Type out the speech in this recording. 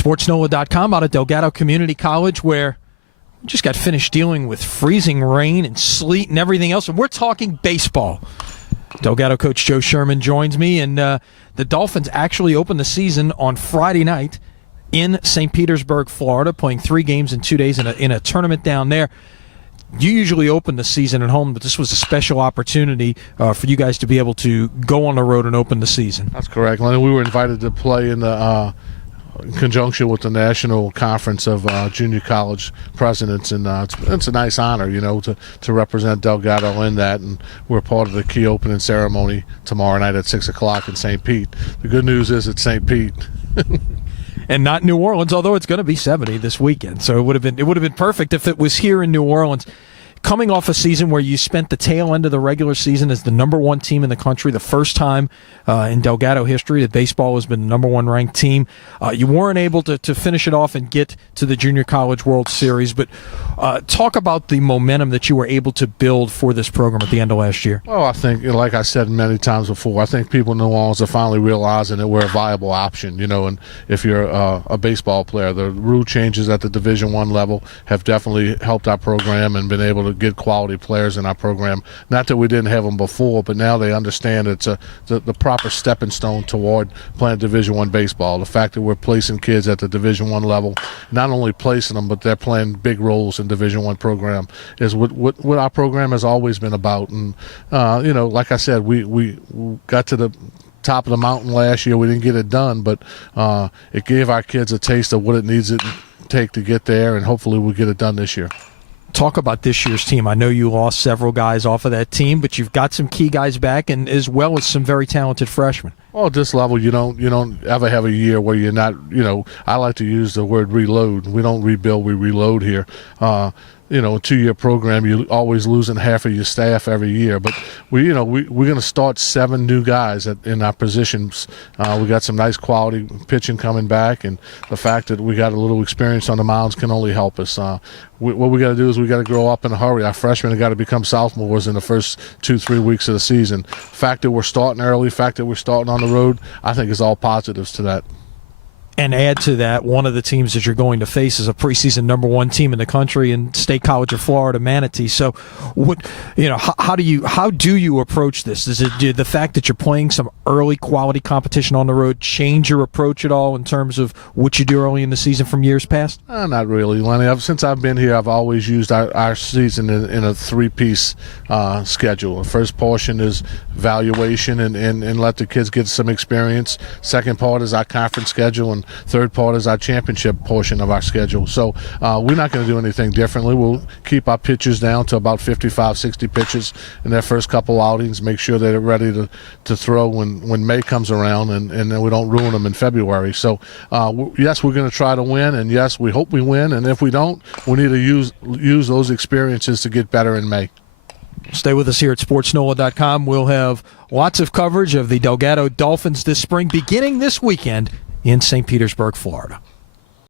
SportsNola.com out of Delgado Community College, where we just got finished dealing with freezing rain and sleet and everything else, and we're talking baseball. Delgado coach Joe Scheuermann joins me, and the Dolphins actually opened the season on Friday night in St. Petersburg, Florida, playing 3 games in 2 days in a tournament down there. You usually open the season at home, but this was a special opportunity for you guys to be able to go on the road and open the season. That's correct, Lenny. We were invited to play in the in conjunction with the National Conference of Junior College Presidents, and it's a nice honor, to represent Delgado in that, and we're part of the key opening ceremony tomorrow night at 6 o'clock in St. Pete. The good news is it's St. Pete. And not New Orleans, although it's going to be 70 this weekend. So it would have been perfect if it was here in New Orleans. Coming off a season where you spent the tail end of the regular season as the number 1 team in the country, the first time in Delgado history that baseball has been the number 1 ranked team. You weren't able to finish it off and get to the Junior College World Series, but talk about the momentum that you were able to build for this program at the end of last year. Well, I think, like I said many times before, I think people in New Orleans are finally realizing that we're a viable option, and if you're a baseball player, the rule changes at the Division I level have definitely helped our program and been able to get quality players in our program. Not that we didn't have them before, but now they understand it's the proper stepping stone toward playing Division I baseball. The fact that we're placing kids at the Division I level, not only placing them, but they're playing big roles in Division I program, is what our program has always been about. And like I said, we got to the top of the mountain last year. We didn't get it done, but it gave our kids a taste of what it needs to take to get there, and hopefully we'll get it done this year. Talk about this year's team. I know you lost several guys off of that team, but you've got some key guys back, and as well as some very talented freshmen. Well, at this level, you don't ever have a year where you're not. I like to use the word reload. We don't rebuild, we reload here. A 2-year program, you're always losing half of your staff every year. But we're going to start 7 new guys in our positions. We got some nice quality pitching coming back, and the fact that we got a little experience on the mounds can only help us. What we got to do is we got to grow up in a hurry. Our freshmen have got to become sophomores in the first 2-3 weeks of the season. The fact that we're starting early, the fact that we're starting on the road, I think is all positives to that. And add to that, one of the teams that you're going to face is a preseason number 1 team in the country in State College of Florida, Manatee. So, how do you approach this? Does it the fact that you're playing some early quality competition on the road change your approach at all in terms of what you do early in the season from years past? Not really, Lenny. Since I've been here, I've always used our season in a 3-piece schedule. The first portion is valuation and let the kids get some experience. Second part is our conference schedule, and third part is our championship portion of our schedule. So we're not going to do anything differently. We'll keep our pitchers down to about 55, 60 pitches in their first couple outings, make sure they're ready to throw when May comes around, and then we don't ruin them in February. So, yes, we're going to try to win, and yes, we hope we win, and if we don't, we need to use those experiences to get better in May. Stay with us here at SportsNola.com. We'll have lots of coverage of the Delgado Dolphins this spring, beginning this weekend in St. Petersburg, Florida.